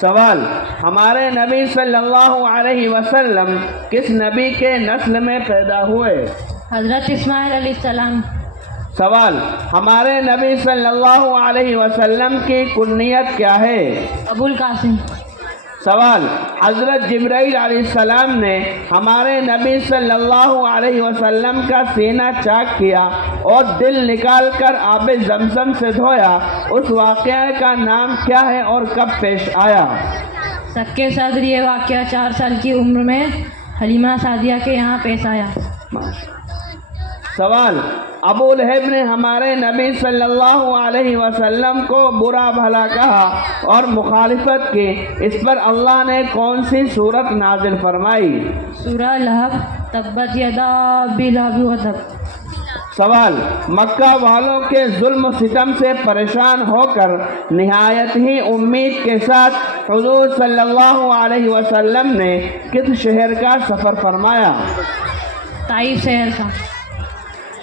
سوال: ہمارے نبی صلی اللہ علیہ وسلم کس نبی کے نسل میں پیدا ہوئے؟ حضرت اسماعیل علیہ السلام۔ سوال: ہمارے نبی صلی اللہ علیہ وسلم کی کنیت کیا ہے؟ ابو القاسم۔ سوال: حضرت جبرائیل علیہ السلام نے ہمارے نبی صلی اللہ علیہ وسلم کا سینہ چاک کیا اور دل نکال کر آب زمزم سے دھویا، اس واقعے کا نام کیا ہے اور کب پیش آیا؟ سکے صدر، یہ واقعہ 4 سال کی عمر میں حلیمہ سعدیہ کے یہاں پیش آیا۔ سوال: ابو لہب نے ہمارے نبی صلی اللہ علیہ وسلم کو برا بھلا کہا اور مخالفت کی، اس پر اللہ نے کون سی سورت نازل فرمائی؟ سورہ لہب، تبت یدا ابی لہب وتب۔ سوال: مکہ والوں کے ظلم و ستم سے پریشان ہو کر نہایت ہی امید کے ساتھ حضور صلی اللہ علیہ وسلم نے کس شہر کا سفر فرمایا؟ طائف شہر کا۔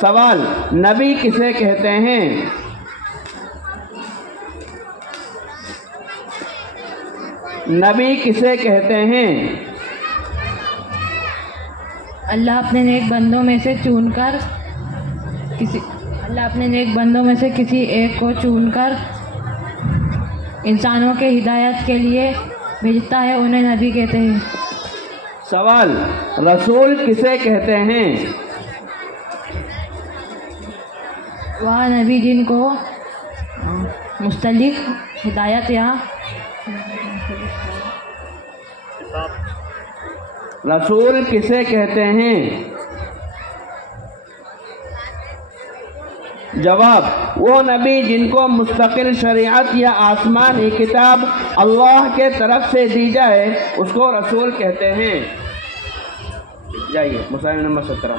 سوال: نبی کسے کہتے ہیں؟ نبی کسے کہتے ہیں؟ اللہ اپنے نیک بندوں میں سے کسی ایک کو چن کر انسانوں کے ہدایت کے لیے بھیجتا ہے، انہیں نبی کہتے ہیں۔ سوال: رسول کسے کہتے ہیں؟ وہ نبی جن کو مستلق ہدایت یا رسول کسے کہتے ہیں؟ جواب: وہ نبی جن کو مستقل شریعت یا آسمانی کتاب اللہ کے طرف سے دی جائے اس کو رسول کہتے ہیں۔ جائیے مسائل نمبر 17۔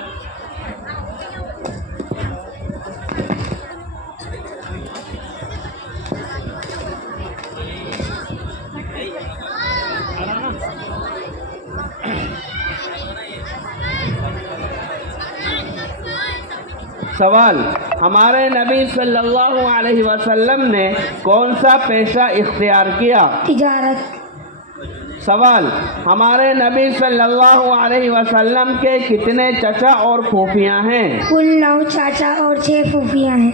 سوال: ہمارے نبی صلی اللہ علیہ وسلم نے کون سا پیشہ اختیار کیا؟ تجارت۔ سوال: ہمارے نبی صلی اللہ علیہ وسلم کے کتنے چچا اور پھوپھیاں ہیں؟ کل 9 چاچا اور 6 پھوپھیاں ہیں۔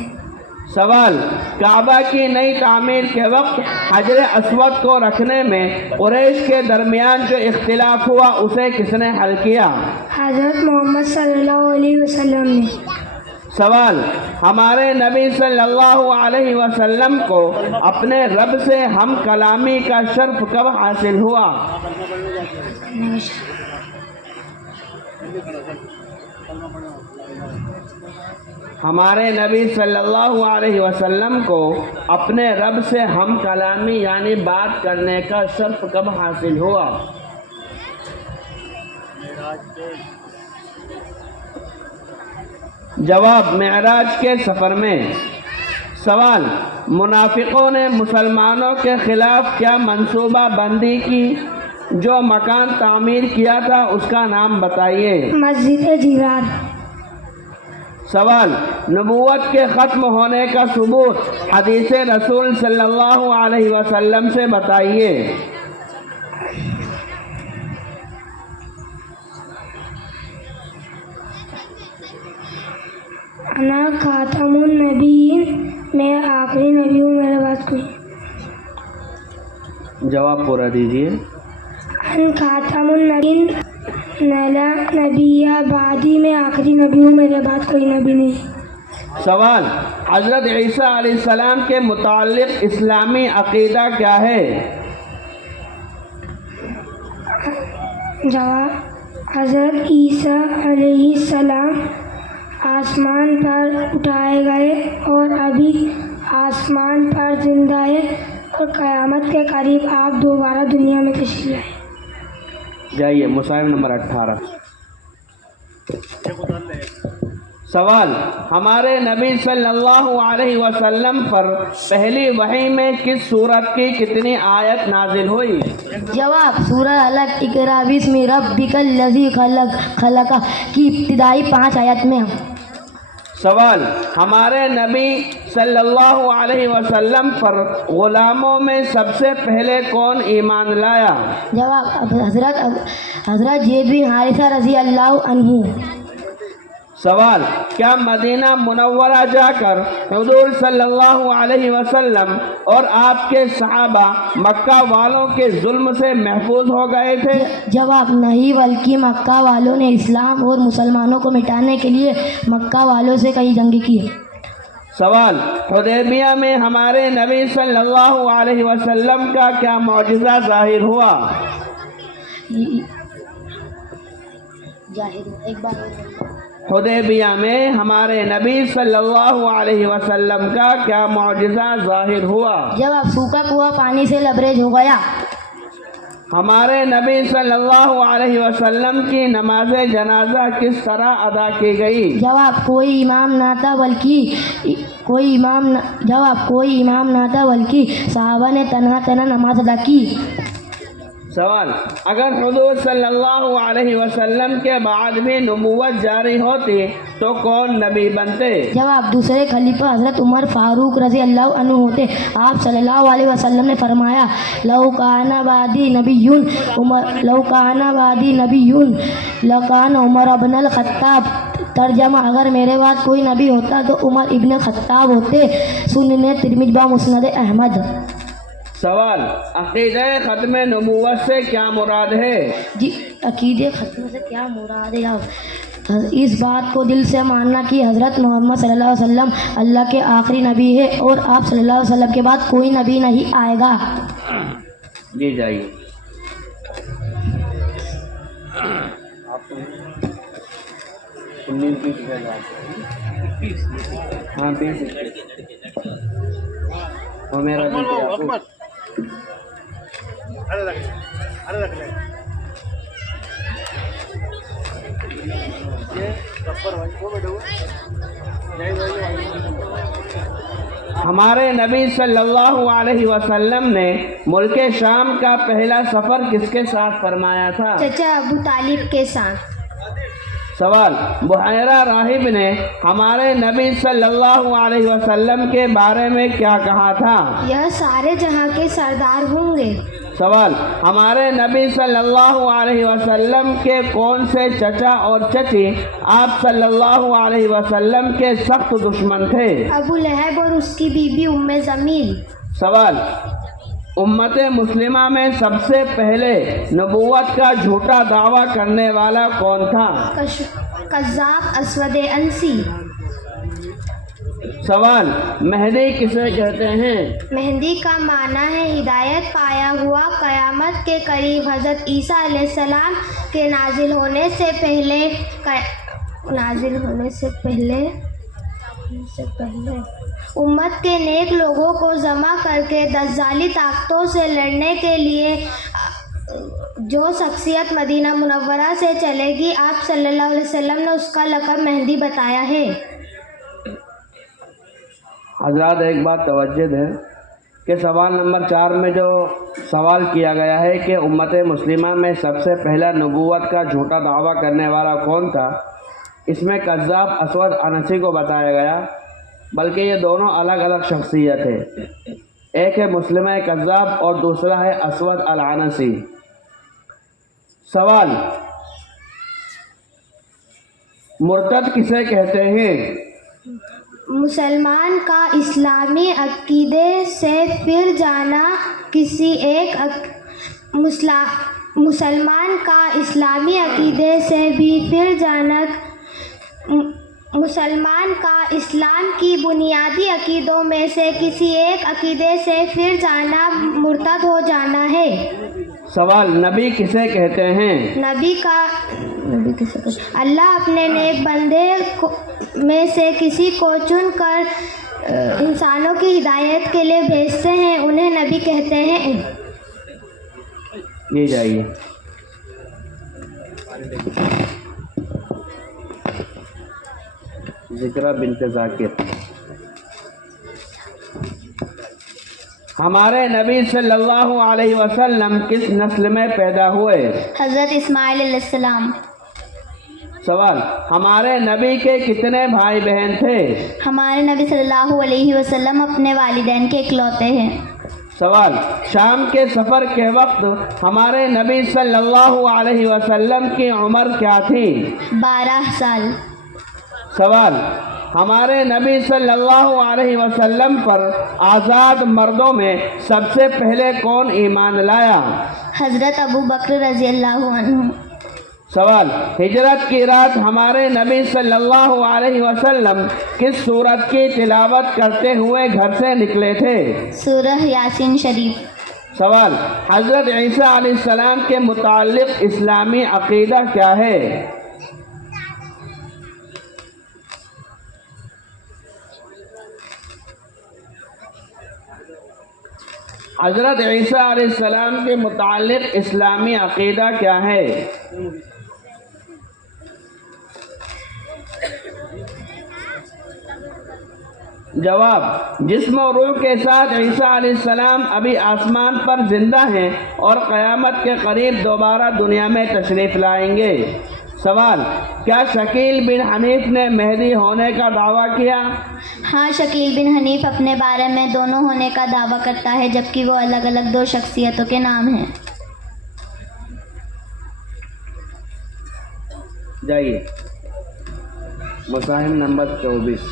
سوال: کعبہ کی نئی تعمیر کے وقت حجر اسود کو رکھنے میں قریش کے درمیان جو اختلاف ہوا اسے کس نے حل کیا؟ حضرت محمد صلی اللہ علیہ وسلم نے۔ سوال: ہمارے نبی صلی اللہ علیہ وسلم کو اپنے رب سے ہم کلامی کا شرف کب حاصل ہوا؟ ہمارے نبی صلی اللہ علیہ وسلم کو اپنے رب سے ہم کلامی یعنی بات کرنے کا شرف کب حاصل ہوا؟ جواب: معراج کے سفر میں۔ سوال: منافقوں نے مسلمانوں کے خلاف کیا منصوبہ بندی کی؟ جو مکان تعمیر کیا تھا اس کا نام بتائیے۔ مسجد جرار۔ سوال: نبوت کے ختم ہونے کا ثبوت حدیث رسول صلی اللہ علیہ وسلم سے بتائیے۔ انا خاتم النبیین، میں آخری نبی ہوں، میرے بعد کوئی۔ جواب پورا دیجیے۔ ان خاتم النبیین لا نبی بعدی، میں آخری نبی ہوں، میرے بعد کوئی نبی نہیں۔ سوال: حضرت عیسیٰ علیہ السلام کے متعلق اسلامی عقیدہ کیا ہے؟ جواب: حضرت عیسیٰ علیہ السلام آسمان پر اٹھائے گئے اور ابھی آسمان پر زندہ ہے اور قیامت کے قریب آپ دوبارہ دنیا میں تشریف لائیں۔ جائیے مسائل نمبر 18۔ سوال: ہمارے نبی صلی اللہ علیہ وسلم پر پہلی وحی میں کس سورت کی کتنی آیت نازل ہوئی؟ جواب: سورہ الق، اقرا بسم ربک الذی خلق کی ابتدائی 5 آیت میں۔ سوال، ہمارے نبی صلی اللہ علیہ وسلم پر غلاموں میں سب سے پہلے کون ایمان لایا؟ جواب حضرت زید بن حارثہ رضی اللہ عنہ۔ سوال، کیا مدینہ منورہ جا کر حضور صلی اللہ علیہ وسلم اور آپ کے صحابہ مکہ والوں کے ظلم سے محفوظ ہو گئے تھے؟ جواب نہیں، بلکہ مکہ والوں نے اسلام اور مسلمانوں کو مٹانے کے لیے مکہ والوں سے کئی جنگیں کی۔ سوال، حدیبیہ میں ہمارے نبی صلی اللہ علیہ وسلم کا کیا معجزہ ظاہر ہوا؟ ایک بار حدیبیہ میں ہمارے نبی صلی اللہ علیہ وسلم کا کیا معجزہ ظاہر ہوا؟ جواب سوکھا کنواں پانی سے لبریز ہو گیا۔ ہمارے نبی صلی اللہ علیہ وسلم کی نماز جنازہ کس طرح ادا کی گئی؟ جواب کوئی امام نہ تھا بلکہ صحابہ نے تنہا نماز ادا کی۔ سوال، اگر حضور صلی اللہ علیہ وسلم کے بعد بھی نبوت جاری ہوتی تو کون نبی بنتے؟ جواب دوسرے خلیفہ حضرت عمر فاروق رضی اللہ عنہ ہوتے۔ آپ صلی اللہ علیہ وسلم نے فرمایا لو کان بعدی نبی لکان عمر ابن الخطاب۔ ترجمہ، اگر میرے بعد کوئی نبی ہوتا تو عمر ابن خطاب ہوتے۔ سنن ترمذی با مسند احمد۔ سوال، عقیدہ ختم نبوت سے کیا مراد ہے؟ جی، عقیدے ختم سے کیا مراد ہے؟ اس بات کو دل سے ماننا کہ حضرت محمد صلی اللہ علیہ وسلم اللہ کے آخری نبی ہے اور آپ صلی اللہ علیہ وسلم کے بعد کوئی نبی نہیں آئے گا۔ جی جائیے۔ ہاں، وہ میرا ہمارے نبی صلی اللہ علیہ وسلم نے ملک شام کا پہلا سفر کس کے ساتھ فرمایا تھا؟ چچا ابو طالب کے ساتھ۔ سوال، بحیرہ راہب نے ہمارے نبی صلی اللہ علیہ وسلم کے بارے میں کیا کہا تھا؟ یہ سارے جہاں کے سردار ہوں گے۔ سوال، ہمارے نبی صلی اللہ علیہ وسلم کے کون سے چچا اور چچی آپ صلی اللہ علیہ وسلم کے سخت دشمن تھے؟ ابو لہب اور اس کی بیوی ام زمیل۔ سوال، امت مسلمہ میں سب سے پہلے نبوت کا جھوٹا دعویٰ کرنے والا کون تھا؟ کذاب اسود انسی۔ سوال، مہدی کسے کہتے ہیں؟ مہندی کا معنی ہے ہدایت پایا ہوا۔ قیامت کے قریب حضرت عیسیٰ علیہ السلام کے نازل ہونے سے پہلے امت کے نیک لوگوں کو جمع کر کے دجالی طاقتوں سے لڑنے کے لیے جو شخصیت مدینہ منورہ سے چلے گی، آپ صلی اللہ علیہ وسلم نے اس کا لقب مہندی بتایا ہے۔ حضرات ایک بات توجہ دیں کہ سوال نمبر 4 میں جو سوال کیا گیا ہے کہ امت مسلمہ میں سب سے پہلا نبوت کا جھوٹا دعویٰ کرنے والا کون تھا، اس میں کذاب اسود انسی کو بتایا گیا، بلکہ یہ دونوں الگ الگ شخصیت ہے۔ ایک ہے مسلمہ کذاب اور دوسرا ہے اسود العنسی۔ سوال، مرتد کسے کہتے ہیں؟ مسلمان کا اسلامی عقیدے سے پھر جانا مسلمان کا اسلامی عقیدے سے بھی پھر جانا مسلمان کا اسلام کی بنیادی عقیدوں میں سے کسی ایک عقیدے سے پھر جانا مرتد ہو جانا ہے۔ سوال، نبی کسے کہتے ہیں؟ نبی اللہ اپنے نیک بندے میں سے کسی کو چن کر انسانوں کی ہدایت کے لیے بھیجتے ہیں، انہیں نبی کہتے ہیں۔ یہ جائیے۔ ذکرہ بنت ذاکر، ہمارے نبی صلی اللہ علیہ وسلم کس نسل میں پیدا ہوئے؟ حضرت اسماعیل علیہ السلام۔ سوال، ہمارے نبی کے کتنے بھائی بہن تھے؟ ہمارے نبی صلی اللہ علیہ وسلم اپنے والدین کے اکلوتے ہیں۔ سوال، شام کے سفر کے وقت ہمارے نبی صلی اللہ علیہ وسلم کی عمر کیا تھی؟ 12 سال۔ سوال، ہمارے نبی صلی اللہ علیہ وسلم پر آزاد مردوں میں سب سے پہلے کون ایمان لایا؟ حضرت ابو بکر رضی اللہ عنہ۔ سوال، ہجرت کی رات ہمارے نبی صلی اللہ علیہ وسلم کس سورت کی تلاوت کرتے ہوئے گھر سے نکلے تھے؟ سورہ یاسین شریف۔ سوال، حضرت عیسیٰ علیہ السلام کے متعلق اسلامی عقیدہ کیا ہے؟ حضرت عیسیٰ علیہ السلام کے متعلق اسلامی عقیدہ کیا ہے؟ جواب، جسم و روح کے ساتھ عیسیٰ علیہ السلام ابھی آسمان پر زندہ ہیں اور قیامت کے قریب دوبارہ دنیا میں تشریف لائیں گے۔ سوال، کیا شکیل بن حنیف نے مہدی ہونے کا دعویٰ کیا؟ ہاں، شکیل بن حنیف اپنے بارے میں دونوں ہونے کا دعویٰ کرتا ہے، جبکہ وہ الگ الگ 2 شخصیتوں کے نام ہیں۔ جائیے مصاحف نمبر 24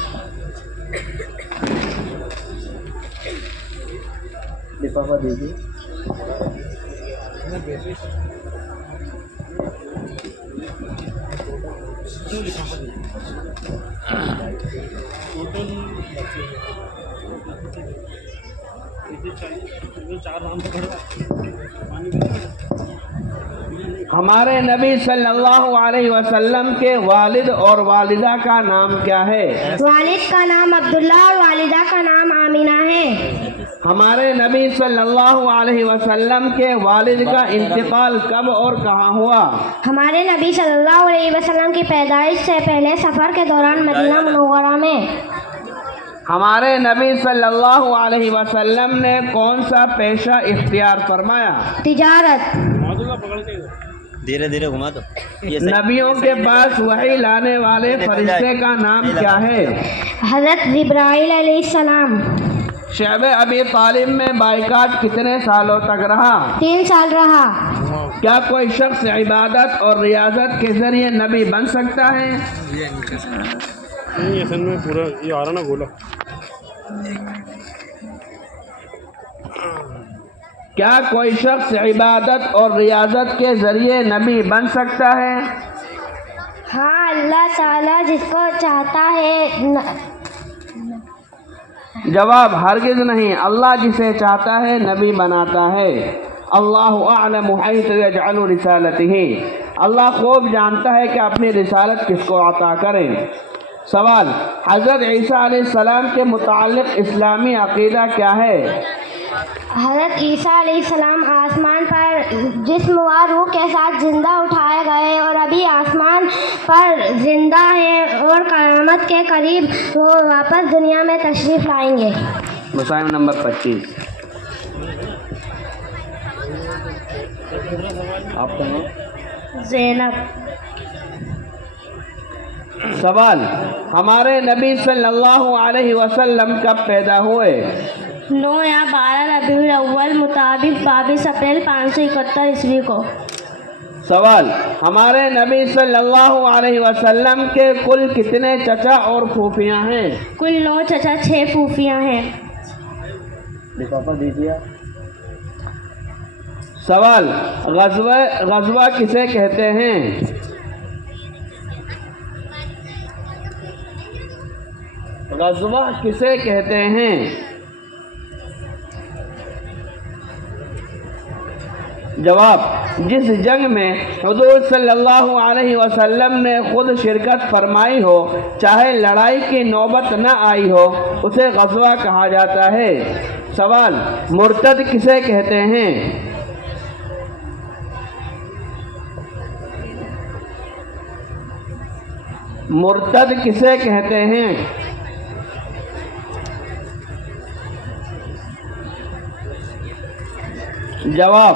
لفافہ دیجیے۔ ہمارے نبی صلی اللہ علیہ وسلم کے والد اور والدہ کا نام کیا ہے؟ والد کا نام عبداللہ اور والدہ کا نام آمینہ ہے۔ ہمارے نبی صلی اللہ علیہ وسلم کے والد کا انتقال کب اور کہاں ہوا؟ ہمارے نبی صلی اللہ علیہ وسلم کی پیدائش سے پہلے سفر کے دوران مدینہ منورہ میں۔ ہمارے نبی صلی اللہ علیہ وسلم نے کون سا پیشہ اختیار فرمایا؟ تجارت۔ دھیرے دھیرے گھما دو۔ نبیوں کے پاس وحی لانے والے فرشتے کا نام کیا ہے؟ حضرت جبرائیل علیہ السلام۔ شعب ابی طالب میں بائیکاٹ کتنے سالوں تک رہا؟ 3 سال رہا۔ کیا کوئی شخص عبادت اور ریاضت کے ذریعے نبی بن سکتا ہے؟ اصل میں پورا یہ آ رہا نا گولا۔ کیا کوئی شخص عبادت اور ریاضت کے ذریعے نبی بن سکتا ہے؟ ہاں، اللہ تعالیٰ جس کو چاہتا ہے۔ جواب، ہرگز نہیں، اللہ جسے چاہتا ہے نبی بناتا ہے۔ اللہ اعلم حیث یجعل رسالتہ، اللہ خوب جانتا ہے کہ اپنی رسالت کس کو عطا کریں۔ سوال، حضرت عیسیٰ علیہ السلام کے متعلق اسلامی عقیدہ کیا ہے؟ حضرت عیسیٰ علیہ السلام آسمان پر جسم و روح کے ساتھ زندہ اٹھائے گئے اور ابھی آسمان پر زندہ ہیں اور قیامت کے قریب وہ واپس دنیا میں تشریف لائیں گے۔ مصاحف نمبر 25 آپ کا نام؟ زینب۔ سوال، ہمارے نبی صلی اللہ علیہ وسلم کب پیدا ہوئے؟ 9 یا 12 ربیع الاول مطابق 22 اپریل 571 عیسوی کو۔ سوال، ہمارے نبی صلی اللہ علیہ وسلم کے کل کتنے چچا اور پھوپھیاں ہیں؟ کل 9 چچا 6 پھوپھیاں ہیں۔ لفافہ دیجیے۔ سوال، غزوہ کسے کہتے ہیں؟ غزوہ کسے کہتے ہیں؟ جواب، جس جنگ میں حضور صلی اللہ علیہ وسلم نے خود شرکت فرمائی ہو چاہے لڑائی کی نوبت نہ آئی ہو اسے غزوہ کہا جاتا ہے۔ سوال، مرتد کسے کہتے ہیں؟ مرتد کسے کہتے ہیں؟ جواب،